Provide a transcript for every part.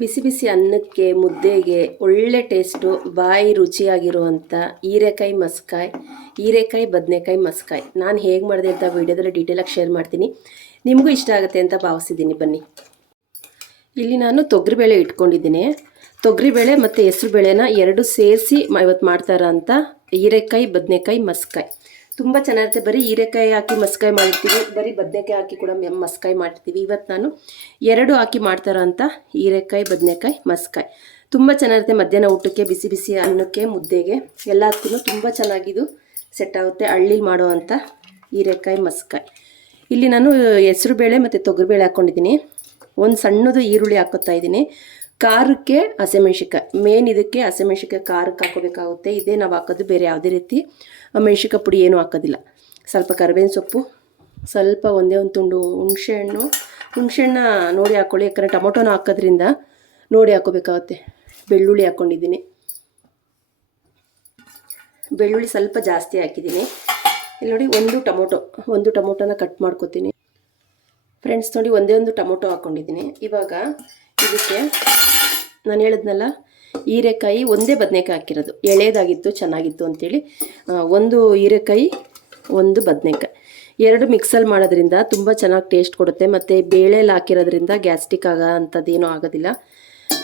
ಬಿಸಿ ಬಿಸಿ ಅನ್ನಕ್ಕೆ ಮುದ್ದೆಗೆ ಒಳ್ಳೆ ಟೇಸ್ಟು ಬಾಯಿ ರುಚಿಯಾಗಿರುವಂಥ ಹೀರೆಕಾಯಿ ಬದನೆಕಾಯಿ ಮಸ್ಕಾಯಿ ನಾನು ಹೇಗೆ ಮಾಡಿದೆ ಅಂತ ವೀಡಿಯೋದಲ್ಲಿ ಡೀಟೇಲಾಗಿ ಶೇರ್ ಮಾಡ್ತೀನಿ. ನಿಮಗೂ ಇಷ್ಟ ಆಗುತ್ತೆ ಅಂತ ಭಾವಿಸಿದ್ದೀನಿ. ಬನ್ನಿ, ಇಲ್ಲಿ ನಾನು ತೊಗರಿಬೇಳೆ ಇಟ್ಕೊಂಡಿದ್ದೀನಿ. ತೊಗರಿಬೇಳೆ ಮತ್ತು ಹೆಸರುಬೇಳೆನ ಎರಡು ಸೇರಿಸಿ ಇವತ್ತು ಮಾಡ್ತಾರ ಅಂತ ಹೀರೆಕಾಯಿ ಬದನೆಕಾಯಿ ಮಸ್ಕಾಯಿ ತುಂಬ ಚೆನ್ನಾಗಿರುತ್ತೆ. ಬರೀ ಹೀರೆಕಾಯಿ ಹಾಕಿ ಮಸ್ಕಾಯಿ ಮಾಡಿರ್ತೀವಿ, ಬರೀ ಬದನೆಕಾಯಿ ಹಾಕಿ ಕೂಡ ಮಸ್ಕಾಯಿ ಮಾಡಿರ್ತೀವಿ. ಇವತ್ತು ನಾನು ಎರಡು ಹಾಕಿ ಮಾಡ್ತಾರ ಅಂತ ಹೀರೆಕಾಯಿ ಬದನೆಕಾಯಿ ಮಸ್ಕಾಯಿ ತುಂಬ ಚೆನ್ನಾಗಿರುತ್ತೆ. ಮಧ್ಯಾಹ್ನ ಊಟಕ್ಕೆ ಬಿಸಿ ಬಿಸಿ ಅನ್ನಕ್ಕೆ ಮುದ್ದೆಗೆ ಎಲ್ಲದಕ್ಕೂ ತುಂಬ ಚೆನ್ನಾಗಿದು ಸೆಟ್ ಆಗುತ್ತೆ. ಹಳ್ಳಿಲಿ ಮಾಡೋ ಅಂಥ ಹೀರೆಕಾಯಿ ಮಸ್ಕಾಯಿ. ಇಲ್ಲಿ ನಾನು ಹೆಸರುಬೇಳೆ ಮತ್ತು ತೊಗರಿಬೇಳೆ ಹಾಕ್ಕೊಂಡಿದ್ದೀನಿ. ಒಂದು ಸಣ್ಣದು ಈರುಳ್ಳಿ ಹಾಕೋತಾ ಇದ್ದೀನಿ. ಖಾರಕ್ಕೆ ಹಸಿಮೆಣ್ಸಿಕಾಯಿ ಮೇನ್, ಇದಕ್ಕೆ ಹಸಿಮೆಣ್ಸಿಕಾಯಿ ಖಾರಕ್ಕೆ ಹಾಕೋಬೇಕಾಗುತ್ತೆ. ಇದೇ ನಾವು ಹಾಕೋದು, ಬೇರೆ ಯಾವುದೇ ರೀತಿ ಮೆಣ್ಸಿಕಾಯಿ ಪುಡಿ ಏನೂ ಹಾಕೋದಿಲ್ಲ. ಸ್ವಲ್ಪ ಕರಿಬೇವಿನ ಸೊಪ್ಪು, ಸ್ವಲ್ಪ ಒಂದೇ ಒಂದು ತುಂಡು ಹುಣಸೆಹಣ್ಣ ನೋಡಿ ಹಾಕ್ಕೊಳ್ಳಿ, ಯಾಕಂದರೆ ಟೊಮೊಟೊನ ಹಾಕೋದ್ರಿಂದ ನೋಡಿ ಹಾಕೋಬೇಕಾಗುತ್ತೆ. ಬೆಳ್ಳುಳ್ಳಿ ಹಾಕ್ಕೊಂಡಿದ್ದೀನಿ. ಬೆಳ್ಳುಳ್ಳಿ ಸ್ವಲ್ಪ ಜಾಸ್ತಿ ಹಾಕಿದ್ದೀನಿ. ಇಲ್ಲಿ ನೋಡಿ ಒಂದು ಟೊಮೊಟೊನ ಕಟ್ ಮಾಡ್ಕೊತೀನಿ ಫ್ರೆಂಡ್ಸ್. ನೋಡಿ ಒಂದು ಟೊಮೊಟೊ ಹಾಕ್ಕೊಂಡಿದ್ದೀನಿ. ಇವಾಗ ಇದಕ್ಕೆ ನಾನು ಹೇಳಿದ್ನಲ್ಲ, ಹೀರೆಕಾಯಿ ಒಂದೇ ಬದನೆಕಾಯಿ ಹಾಕಿರೋದು, ಎಳೆದಾಗಿತ್ತು ಚೆನ್ನಾಗಿತ್ತು ಅಂಥೇಳಿ. ಒಂದು ಹೀರೆಕಾಯಿ ಒಂದು ಬದನೆಕಾಯಿ ಎರಡು ಮಿಕ್ಸಲ್ಲಿ ಮಾಡೋದ್ರಿಂದ ತುಂಬ ಚೆನ್ನಾಗಿ ಟೇಸ್ಟ್ ಕೊಡುತ್ತೆ. ಮತ್ತು ಬೇಳೆಲಿ ಹಾಕಿರೋದ್ರಿಂದ ಗ್ಯಾಸ್ಟ್ರಿಕ್ ಅಂಥದ್ದೇನೂ ಆಗೋದಿಲ್ಲ.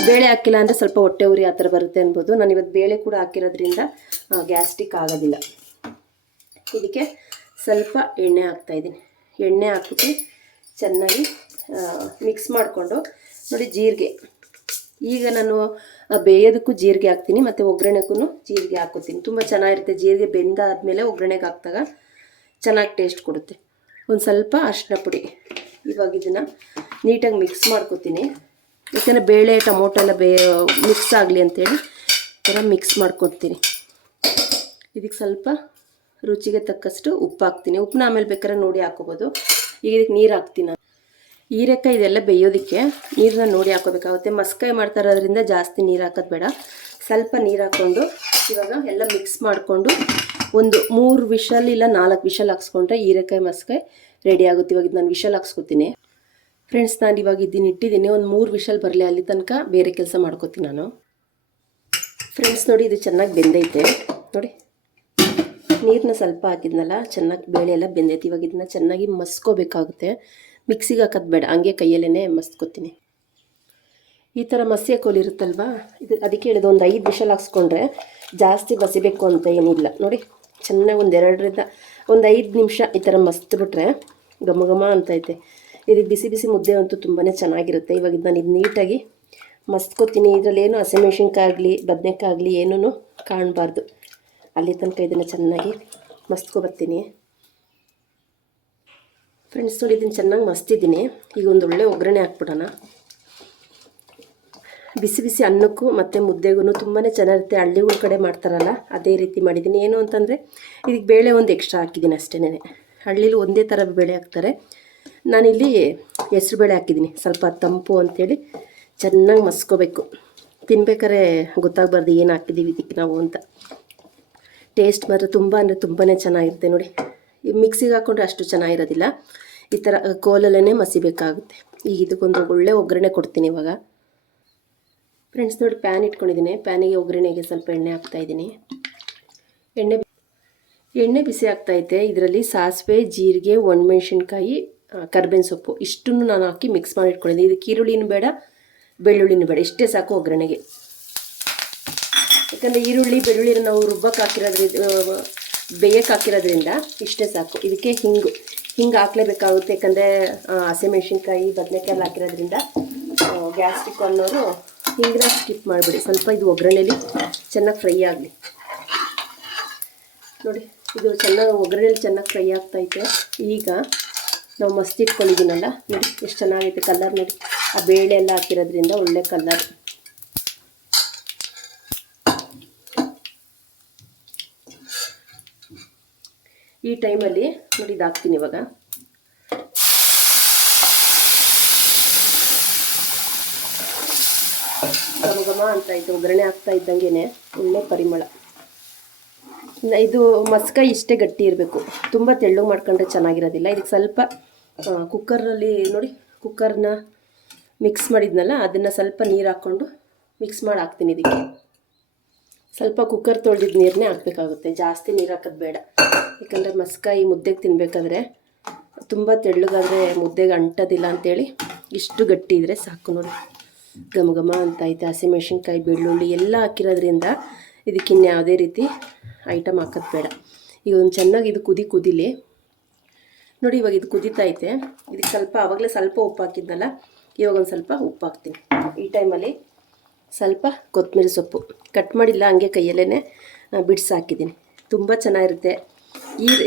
ಬೇಳೆ ಹಾಕಿಲ್ಲ ಅಂದರೆ ಸ್ವಲ್ಪ ಹೊಟ್ಟೆ ಉರಿ ಆ ಥರ ಬರುತ್ತೆ ಅನ್ಬೋದು. ನಾನು ಇವತ್ತು ಬೇಳೆ ಕೂಡ ಹಾಕಿರೋದ್ರಿಂದ ಗ್ಯಾಸ್ಟ್ರಿಕ್ ಆಗೋದಿಲ್ಲ. ಇದಕ್ಕೆ ಸ್ವಲ್ಪ ಎಣ್ಣೆ ಹಾಕ್ತಾಯಿದ್ದೀನಿ. ಎಣ್ಣೆ ಹಾಕ್ಬಿಟ್ಟು ಚೆನ್ನಾಗಿ ಮಿಕ್ಸ್ ಮಾಡಿಕೊಂಡು ನೋಡಿ, ಜೀರಿಗೆ ಈಗ ನಾನು ಬೇಯೋದಕ್ಕೂ ಜೀರಿಗೆ ಹಾಕ್ತೀನಿ ಮತ್ತು ಒಗ್ಗರಣೆಗೂ ಜೀರಿಗೆ ಹಾಕ್ಕೋತೀನಿ. ತುಂಬ ಚೆನ್ನಾಗಿರುತ್ತೆ. ಜೀರಿಗೆ ಬೆಂದಾದಮೇಲೆ ಒಗ್ಗರಣೆಗೆ ಹಾಕಿದಾಗ ಚೆನ್ನಾಗಿ ಟೇಸ್ಟ್ ಕೊಡುತ್ತೆ. ಒಂದು ಸ್ವಲ್ಪ ಅರಿಶಿನ ಪುಡಿ. ಇವಾಗ ಇದನ್ನು ನೀಟಾಗಿ ಮಿಕ್ಸ್ ಮಾಡ್ಕೊತೀನಿ, ಯಾಕೆಂದರೆ ಬೇಳೆ ಟೊಮೊಟೊ ಎಲ್ಲ ಮಿಕ್ಸ್ ಆಗಲಿ ಅಂಥೇಳಿ ಥರ ಮಿಕ್ಸ್ ಮಾಡ್ಕೊತೀನಿ. ಇದಕ್ಕೆ ಸ್ವಲ್ಪ ರುಚಿಗೆ ತಕ್ಕಷ್ಟು ಉಪ್ಪು ಹಾಕ್ತೀನಿ. ಉಪ್ಪನ್ನ ಆಮೇಲೆ ಬೇಕಾದ್ರೆ ನೋಡಿ ಹಾಕ್ಕೋಬೋದು. ಈಗ ಇದಕ್ಕೆ ನೀರು ಹಾಕ್ತೀನಿ ನಾನು. ಹೀರೆಕಾಯಿ ಇದೆಲ್ಲ ಬೇಯೋದಕ್ಕೆ ನೀರನ್ನ ನೋಡಿ ಹಾಕೋಬೇಕಾಗುತ್ತೆ. ಮಸ್ಕಾಯಿ ಮಾಡ್ತಾ ಇರೋದ್ರಿಂದ ಜಾಸ್ತಿ ನೀರು ಹಾಕೋದು ಬೇಡ, ಸ್ವಲ್ಪ ನೀರು ಹಾಕ್ಕೊಂಡು ಇವಾಗ ಎಲ್ಲ ಮಿಕ್ಸ್ ಮಾಡಿಕೊಂಡು ಒಂದು 3 ವಿಷಲ್ ಇಲ್ಲ 4 ವಿಷಲ್ ಹಾಕ್ಸ್ಕೊಂಡ್ರೆ ಹೀರೆಕಾಯಿ ಮಸ್ಕಾಯಿ ರೆಡಿ ಆಗುತ್ತೆ. ಇವಾಗ ಇದು ನಾನು ವಿಷಲ್ ಹಾಕ್ಸ್ಕೊತೀನಿ ಫ್ರೆಂಡ್ಸ್. ನಾನು ಇವಾಗ ಇದನ್ನು ಇಟ್ಟಿದ್ದೀನಿ, ಒಂದು 3 ವಿಷಲ್ ಬರಲಿ, ಅಲ್ಲಿ ತನಕ ಬೇರೆ ಕೆಲಸ ಮಾಡ್ಕೋತೀನಿ ನಾನು ಫ್ರೆಂಡ್ಸ್. ನೋಡಿ, ಇದು ಚೆನ್ನಾಗಿ ಬೆಂದೈತೆ ನೋಡಿ. ನೀರನ್ನ ಸ್ವಲ್ಪ ಹಾಕಿದ್ನಲ್ಲ, ಚೆನ್ನಾಗಿ ಬೇಳೆ ಎಲ್ಲ ಬೆಂದೈತೆ. ಇವಾಗ ಇದನ್ನ ಚೆನ್ನಾಗಿ ಮಸ್ಕೋಬೇಕಾಗುತ್ತೆ. ಮಿಕ್ಸಿಗೆ ಹಾಕೋದು ಬೇಡ, ಹಂಗೆ ಕೈಯಲ್ಲೇ ಮಸ್ಕೋತೀನಿ. ಈ ಥರ ಮಸಿಯ ಕೋಲು ಇರುತ್ತಲ್ವ, ಅದಕ್ಕೆ ಹೇಳಿದ ಒಂದು 5 ವಿಷಲ್ ಹಾಕ್ಸ್ಕೊಂಡ್ರೆ ಜಾಸ್ತಿ ಮಸಿಬೇಕು ಅಂತ ಏನಿಲ್ಲ. ನೋಡಿ, ಚೆನ್ನಾಗಿ ಒಂದು 2ರಿಂದ ಒಂದು 5 ನಿಮಿಷ ಈ ಥರ ಮಸ್ತ್ಬಿಟ್ರೆ ಘಮ ಘಮ ಅಂತೈತೆ. ಇದಕ್ಕೆ ಬಿಸಿ ಬಿಸಿ ಮುದ್ದೆ ಅಂತೂ ತುಂಬಾ ಚೆನ್ನಾಗಿರುತ್ತೆ. ಇವಾಗ ನಾನು ಇದು ನೀಟಾಗಿ ಮಸ್ತ್ಕೋತೀನಿ. ಇದರಲ್ಲೇನು ಹಸಿಮೆಣ್ಸಿನ್ಕಾಯಿ ಆಗಲಿ ಬದನೆಕಾಯಿ ಆಗಲಿ ಏನೂ ಕಾಣಬಾರ್ದು. ಅಲ್ಲಿ ತನಕ ಇದನ್ನು ಚೆನ್ನಾಗಿ ಮಸ್ತ್ಕೊಬರ್ತೀನಿ ಫ್ರೆಂಡ್ಸ್. ನೋಡಿ, ಇದನ್ನು ಚೆನ್ನಾಗಿ ಮಸ್ತಿದ್ದೀನಿ. ಈಗ ಒಂದು ಒಳ್ಳೆ ಒಗ್ಗರಣೆ ಹಾಕ್ಬಿಡೋಣ. ಬಿಸಿ ಬಿಸಿ ಅನ್ನಕ್ಕೂ ಮತ್ತು ಮುದ್ದೆಗೂ ತುಂಬಾ ಚೆನ್ನಾಗಿರುತ್ತೆ. ಹಳ್ಳಿಗಳ ಕಡೆ ಮಾಡ್ತಾರಲ್ಲ ಅದೇ ರೀತಿ ಮಾಡಿದ್ದೀನಿ. ಏನು ಅಂತಂದರೆ ಇದಕ್ಕೆ ಬೇಳೆ ಒಂದು ಎಕ್ಸ್ಟ್ರಾ ಹಾಕಿದ್ದೀನಿ ಅಷ್ಟೇ. ಹಳ್ಳೀಲಿ ಒಂದೇ ಥರ ಬೇಳೆ ಹಾಕ್ತಾರೆ, ನಾನಿಲ್ಲಿ ಹೆಸ್ರು ಬೇಳೆ ಹಾಕಿದ್ದೀನಿ. ಸ್ವಲ್ಪ ತಂಪು ಅಂಥೇಳಿ ಚೆನ್ನಾಗಿ ಮಸ್ಕೋಬೇಕು. ತಿನ್ಬೇಕಾದ್ರೆ ಗೊತ್ತಾಗಬಾರ್ದು ಏನು ಹಾಕಿದ್ದೀವಿ ಇದಕ್ಕೆ ನಾವು ಅಂತ. ಟೇಸ್ಟ್ ಮಾತ್ರ ತುಂಬ ಅಂದರೆ ತುಂಬಾ ಚೆನ್ನಾಗಿರುತ್ತೆ. ನೋಡಿ, ಈ ಮಿಕ್ಸಿಗೆ ಹಾಕ್ಕೊಂಡ್ರೆ ಅಷ್ಟು ಚೆನ್ನಾಗಿರೋದಿಲ್ಲ, ಈ ಥರ ಕೋಲಲ್ಲೇ ಮಸಿಬೇಕಾಗುತ್ತೆ. ಈಗ ಇದಕ್ಕೊಂದು ಒಳ್ಳೆ ಒಗ್ಗರಣೆ ಕೊಡ್ತೀನಿ ಇವಾಗ ಫ್ರೆಂಡ್ಸ್. ನೋಡಿ, ಪ್ಯಾನ್ ಇಟ್ಕೊಂಡಿದ್ದೀನಿ. ಪ್ಯಾನಿಗೆ ಒಗ್ಗರಣೆಗೆ ಸ್ವಲ್ಪ ಎಣ್ಣೆ ಹಾಕ್ತಾಯಿದ್ದೀನಿ. ಎಣ್ಣೆ ಬಿಸಿ ಆಗ್ತಾಯಿದೆ. ಇದರಲ್ಲಿ ಸಾಸಿವೆ, ಜೀರಿಗೆ, ಒಣಮೆಣ್ಸಿನ್ಕಾಯಿ, ಕರಿಬೇವಿನ ಸೊಪ್ಪು ಇಷ್ಟನ್ನು ನಾನು ಹಾಕಿ ಮಿಕ್ಸ್ ಮಾಡಿ ಇಟ್ಕೊಂಡಿದ್ದೀನಿ. ಇದಕ್ಕೆ ಈರುಳ್ಳಿನೂ ಬೇಡ, ಬೆಳ್ಳುಳ್ಳಿನೂ ಬೇಡ, ಇಷ್ಟೇ ಸಾಕು ಒಗ್ಗರಣೆಗೆ. ಯಾಕಂದರೆ ಈರುಳ್ಳಿ ಬೆಳ್ಳುಳ್ಳಿನ ನಾವು ಬೇಯಕ್ಕೆ ಹಾಕಿರೋದ್ರಿಂದ ಇಷ್ಟೇ ಸಾಕು. ಇದಕ್ಕೆ ಹಿಂಗೆ ಹಾಕ್ಲೇಬೇಕಾಗುತ್ತೆ, ಯಾಕಂದರೆ ಹಸಿಮೆಣ್ಸಿನ್ಕಾಯಿ ಬದನೆಕಾಯಿ ಎಲ್ಲ ಹಾಕಿರೋದ್ರಿಂದ ಗ್ಯಾಸ್ಟ್ರಿಕ್ ಅನ್ನೋರು ಹಿಂಗನ್ನ ಸ್ಕಿಪ್ ಮಾಡಿಬಿಡಿ. ಸ್ವಲ್ಪ ಇದು ಒಗ್ಗರಣೆಯಲ್ಲಿ ಚೆನ್ನಾಗಿ ಫ್ರೈ ಆಗಲಿ. ನೋಡಿ, ಇದು ಚೆನ್ನಾಗಿ ಒಗ್ಗರಣೆಯಲ್ಲಿ ಚೆನ್ನಾಗಿ ಫ್ರೈ ಆಗ್ತೈತೆ. ಈಗ ನಾವು ಮಸ್ತ್ ಇಟ್ಕೊಂಡಿದ್ದೀನಲ್ಲ, ನೋಡಿ ಎಷ್ಟು ಚೆನ್ನಾಗೈತೆ ಕಲರ್. ನೋಡಿ, ಆ ಬೇಳೆ ಎಲ್ಲ ಹಾಕಿರೋದ್ರಿಂದ ಒಳ್ಳೆ ಕಲರ್. ಈ ಟೈಮಲ್ಲಿ ನೋಡಿ ಇದು ಹಾಕ್ತೀನಿ ಇವಾಗ. ಘಮ ಘಮ ಅಂತ ಇದು ಒಗ್ಗರಣೆ ಹಾಕ್ತಾ ಇದ್ದಂಗೆ ಒಳ್ಳೆ ಪರಿಮಳ. ಇದು ಮಸ್ಕಾಯಿ ಇಷ್ಟೇ ಗಟ್ಟಿ ಇರಬೇಕು, ತುಂಬ ತೆಳ್ಳಗೆ ಮಾಡ್ಕೊಂಡ್ರೆ ಚೆನ್ನಾಗಿರೋದಿಲ್ಲ. ಇದಕ್ಕೆ ಸ್ವಲ್ಪ ಕುಕ್ಕರ್ನಲ್ಲಿ ನೋಡಿ, ಕುಕ್ಕರ್ನ ಮಿಕ್ಸ್ ಮಾಡಿದ್ನಲ್ಲ ಅದನ್ನು ಸ್ವಲ್ಪ ನೀರು ಹಾಕ್ಕೊಂಡು ಮಿಕ್ಸ್ ಮಾಡಿ ಹಾಕ್ತೀನಿ. ಇದಕ್ಕೆ ಸ್ವಲ್ಪ ಕುಕ್ಕರ್ ತೊಳೆದಿದ್ದು ನೀರನ್ನೇ ಹಾಕಬೇಕಾಗುತ್ತೆ, ಜಾಸ್ತಿ ನೀರು ಹಾಕೋದು ಬೇಡ. ಯಾಕಂದರೆ ಮಸ್ಕಾಯಿ ಮುದ್ದೆಗೆ ತಿನ್ನಬೇಕಾದ್ರೆ ತುಂಬ ತೆಳ್ಳಗಾದರೆ ಮುದ್ದೆಗೆ ಅಂಟೋದಿಲ್ಲ ಅಂಥೇಳಿ ಇಷ್ಟು ಗಟ್ಟಿ ಇದ್ದರೆ ಸಾಕು. ನೋಡಿ ಘಮ ಘಮ ಅಂತ ಐತೆ. ಹಸಿಮೆಣ್ಸಿನ್ಕಾಯಿ ಬೆಳ್ಳುಳ್ಳಿ ಎಲ್ಲ ಹಾಕಿರೋದ್ರಿಂದ ಇದಕ್ಕೆ ಇನ್ಯಾವುದೇ ರೀತಿ ಐಟಮ್ ಹಾಕೋದು ಬೇಡ. ಈಗ ಒಂದು ಚೆನ್ನಾಗಿ ಇದು ಕುದಿಲಿ ನೋಡಿ. ಇವಾಗ ಇದು ಕುದೀತಾ ಐತೆ. ಇದಕ್ಕೆ ಸ್ವಲ್ಪ ಆವಾಗಲೇ ಸ್ವಲ್ಪ ಉಪ್ಪು ಹಾಕಿದ್ನಲ್ಲ, ಇವಾಗ ಒಂದು ಸ್ವಲ್ಪ ಉಪ್ಪು ಹಾಕ್ತೀನಿ. ಈ ಟೈಮಲ್ಲಿ ಸ್ವಲ್ಪ ಕೊತ್ತಂಬರಿ ಸೊಪ್ಪು ಕಟ್ ಮಾಡಿಲ್ಲ, ಹಂಗೆ ಕೈಯಲ್ಲೇ ಬಿಡಿಸಿ ಹಾಕಿದ್ದೀನಿ. ತುಂಬ ಚೆನ್ನಾಗಿರುತ್ತೆ.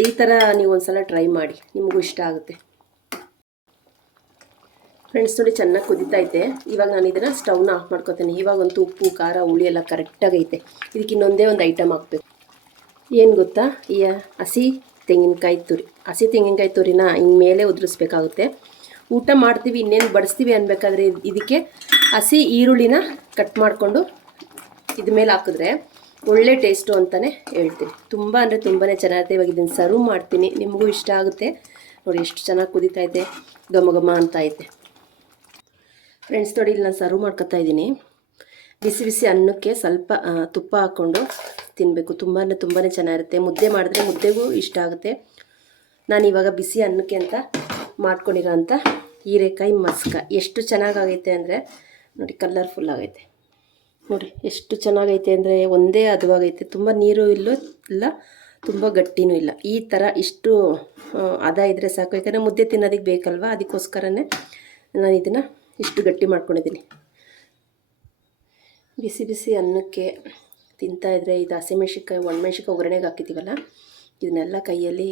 ಈ ಥರ ನೀವು ಒಂದು ಸಲ ಟ್ರೈ ಮಾಡಿ, ನಿಮಗೂ ಇಷ್ಟ ಆಗುತ್ತೆ. ಫ್ರೆಂಡ್ಸ್ ನೋಡಿ ಚೆನ್ನಾಗಿ ಕುದೀತೈತೆ. ಇವಾಗ ನಾನು ಇದನ್ನು ಸ್ಟವ್ನ ಆಫ್ ಮಾಡ್ಕೊತೀನಿ. ಇವಾಗಂತೂ ಉಪ್ಪು ಖಾರ ಹುಳಿ ಎಲ್ಲ ಕರೆಕ್ಟಾಗೈತೆ. ಇದಕ್ಕೆ ಇನ್ನೊಂದೇ ಒಂದು ಐಟಮ್ ಹಾಕಬೇಕು. ಏನು ಗೊತ್ತಾ, ಈ ಹಸಿ ತೆಂಗಿನಕಾಯಿ ತುರಿನ ಹಿಂಗೆ ಮೇಲೆ ಉದುರಿಸ್ಬೇಕಾಗುತ್ತೆ. ಊಟ ಮಾಡ್ತೀವಿ ಇನ್ನೇನು ಬಡಿಸ್ತೀವಿ ಅನ್ಬೇಕಾದ್ರೆ ಇದಕ್ಕೆ ಹಸಿ ಈರುಳ್ಳಿನ ಕಟ್ ಮಾಡಿಕೊಂಡು ಇದ ಮೇಲೆ ಹಾಕಿದ್ರೆ ಒಳ್ಳೆ ಟೇಸ್ಟು ಅಂತಲೇ ಹೇಳ್ತೀನಿ. ತುಂಬ ಅಂದರೆ ತುಂಬಾ ಚೆನ್ನಾಗಿರುತ್ತೆ. ಇವಾಗ ಇದನ್ನು ಸರ್ವ್ ಮಾಡ್ತೀನಿ, ನಿಮಗೂ ಇಷ್ಟ ಆಗುತ್ತೆ. ನೋಡಿ ಎಷ್ಟು ಚೆನ್ನಾಗಿ ಕುದೀತೈತೆ, ಘಮ ಘಮ ಅಂತ ಐತೆ. ಫ್ರೆಂಡ್ಸ್ ನೋಡಿ ಇಲ್ಲಿ ನಾನು ಸರ್ವ್ ಮಾಡ್ಕೊತಾ ಇದ್ದೀನಿ. ಬಿಸಿ ಬಿಸಿ ಅನ್ನಕ್ಕೆ ಸ್ವಲ್ಪ ತುಪ್ಪ ಹಾಕ್ಕೊಂಡು ತಿನ್ನಬೇಕು. ತುಂಬಾ ಚೆನ್ನಾಗಿರುತ್ತೆ. ಮುದ್ದೆ ಮಾಡಿದ್ರೆ ಮುದ್ದೆಗೂ ಇಷ್ಟ ಆಗುತ್ತೆ. ನಾನು ಇವಾಗ ಬಿಸಿ ಅನ್ನಕ್ಕೆ ಅಂತ ಮಾಡ್ಕೊಂಡಿರೋ ಅಂಥ ಹೀರೆಕಾಯಿ ಮಸ್ಕ ಎಷ್ಟು ಚೆನ್ನಾಗೈತೆ ಅಂದರೆ ನೋಡಿ, ಕಲರ್ಫುಲ್ ಆಗೈತೆ. ನೋಡಿ ಎಷ್ಟು ಚೆನ್ನಾಗೈತೆ ಅಂದರೆ ಒಂದೇ ಹದವಾಗೈತೆ. ತುಂಬ ನೀರು ಇಲ್ಲ, ತುಂಬ ಗಟ್ಟಿನೂ ಇಲ್ಲ. ಈ ಥರ ಇಷ್ಟು ಹದ ಇದ್ದರೆ ಸಾಕು. ಯಾಕಂದರೆ ಮುದ್ದೆ ತಿನ್ನೋದಕ್ಕೆ ಬೇಕಲ್ವ, ಅದಕ್ಕೋಸ್ಕರನೇ ನಾನು ಇದನ್ನು ಇಷ್ಟು ಗಟ್ಟಿ ಮಾಡ್ಕೊಂಡಿದ್ದೀನಿ. ಬಿಸಿ ಬಿಸಿ ಅನ್ನಕ್ಕೆ ತಿಂತಾಯಿದ್ರೆ ಇದು ಹಸಿಮೆಣ್ಸಿನ್ಕಾಯಿ ಒಣಮೆಣ್ಸಿನ್ಕಾಯಿ ಒಗ್ಗರಣೆಗೆ ಹಾಕಿದ್ದೀವಲ್ಲ, ಇದನ್ನೆಲ್ಲ ಕೈಯಲ್ಲಿ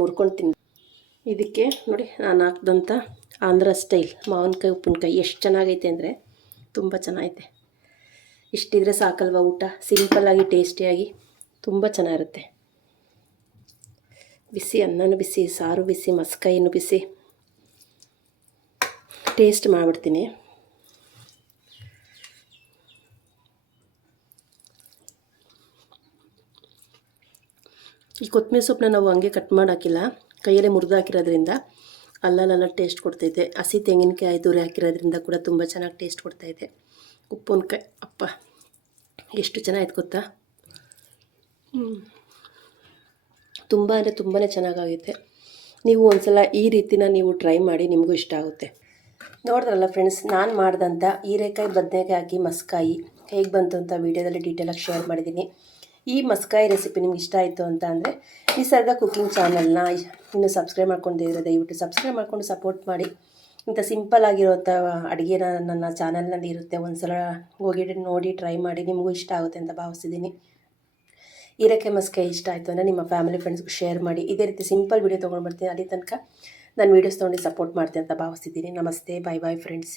ಮುರ್ಕೊಂಡು ತಿನ್ನು. ಇದಕ್ಕೆ ನೋಡಿ ನಾನು ಹಾಕ್ದಂಥ ಆಂಧ್ರ ಸ್ಟೈಲ್ ಮಾವಿನಕಾಯಿ ಉಪ್ಪಿನಕಾಯಿ ಎಷ್ಟು ಚೆನ್ನಾಗೈತೆ ಅಂದರೆ ತುಂಬ ಚೆನ್ನಾಗೈತೆ. ಇಷ್ಟಿದ್ರೆ ಸಾಕಲ್ವ ಊಟ, ಸಿಂಪಲ್ಲಾಗಿ ಟೇಸ್ಟಿಯಾಗಿ ತುಂಬ ಚೆನ್ನಾಗಿರುತ್ತೆ. ಬಿಸಿ ಅನ್ನನೂ ಬಿಸಿ, ಸಾರು ಬಿಸಿ, ಮಸ್ಕಾಯಿನೂ ಬಿಸಿ, ಟೇಸ್ಟ್ ಮಾಡಿಬಿಡ್ತೀನಿ. ಈ ಕೊತ್ತಂಬರಿ ಸೊಪ್ಪನ್ನ ನಾವು ಹಂಗೆ ಕಟ್ ಮಾಡಿ ಹಾಕಿಲ್ಲ, ಕೈಯಲ್ಲೇ ಮುರಿದು ಹಾಕಿರೋದ್ರಿಂದ ಅಲ್ಲಲ್ಲ ಟೇಸ್ಟ್ ಕೊಡ್ತೈತೆ. ಹಸಿ ತೆಂಗಿನಕಾಯಿ ತುರಿ ಹಾಕಿರೋದ್ರಿಂದ ಕೂಡ ತುಂಬ ಚೆನ್ನಾಗಿ ಟೇಸ್ಟ್ ಕೊಡ್ತೈತೆ. ಉಪ್ಪಿನಕಾಯಿ ಅಪ್ಪ ಎಷ್ಟು ಚೆನ್ನಾಗಿತ್ತು ಗೊತ್ತಾ. ತುಂಬ ಅಂದರೆ ತುಂಬಾ ಚೆನ್ನಾಗಾಗೈತೆ. ನೀವು ಒಂದ್ಸಲ ಈ ರೀತಿನ ನೀವು ಟ್ರೈ ಮಾಡಿ, ನಿಮಗೂ ಇಷ್ಟ ಆಗುತ್ತೆ. ನೋಡಿದ್ರಲ್ಲ ಫ್ರೆಂಡ್ಸ್, ನಾನು ಮಾಡಿದಂಥ ಹೀರೆಕಾಯಿ ಬದನೆಕಾಯಿ ಹಾಕಿ ಮಸ್ಕಾಯಿ ಹೇಗೆ ಬಂತು ಅಂತ ವೀಡಿಯೋದಲ್ಲಿ ಡೀಟೇಲಾಗಿ ಶೇರ್ ಮಾಡಿದ್ದೀನಿ. ಈ ಮಸ್ಕಾಯಿ ರೆಸಿಪಿ ನಿಮ್ಗೆ ಇಷ್ಟ ಆಯಿತು ಅಂತ ಅಂದರೆ ನಿಸರ್ಗ ಕುಕಿಂಗ್ ಚಾನಲ್ನ ಇನ್ನೂ ಸಬ್ಸ್ಕ್ರೈಬ್ ಮಾಡ್ಕೊಂಡಿರೋ ದಯವಿಟ್ಟು ಸಬ್ಸ್ಕ್ರೈಬ್ ಮಾಡಿಕೊಂಡು ಸಪೋರ್ಟ್ ಮಾಡಿ. ಇಂಥ ಸಿಂಪಲ್ ಆಗಿರೋಂಥ ಅಡುಗೆನ ನನ್ನ ಚಾನಲ್ನಲ್ಲಿ ಇರುತ್ತೆ. ಒಂದು ಸಲ ಹೋಗಿ ನೋಡಿ ಟ್ರೈ ಮಾಡಿ, ನಿಮಗೂ ಇಷ್ಟ ಆಗುತ್ತೆ ಅಂತ ಭಾವಿಸಿದ್ದೀನಿ. ಹೀರೆಕಾಯಿ ಮಸ್ಕಾಯಿ ಇಷ್ಟ ಆಯಿತು ಅಂದರೆ ನಿಮ್ಮ ಫ್ಯಾಮಿಲಿ ಫ್ರೆಂಡ್ಸ್ಗೂ ಶೇರ್ ಮಾಡಿ. ಇದೇ ರೀತಿ ಸಿಂಪಲ್ ವೀಡಿಯೋ ತೊಗೊಂಡು ಬರ್ತೀನಿ. ಅಲ್ಲಿ ತನಕ ನಾನು ವೀಡಿಯೋಸ್ ತೊಗೊಂಡು ಸಪೋರ್ಟ್ ಮಾಡ್ತೀನಿ ಅಂತ ಭಾವಿಸ್ತಿದ್ದೀನಿ. ನಮಸ್ತೆ, ಬಾಯ್ ಬಾಯ್ ಫ್ರೆಂಡ್ಸ್.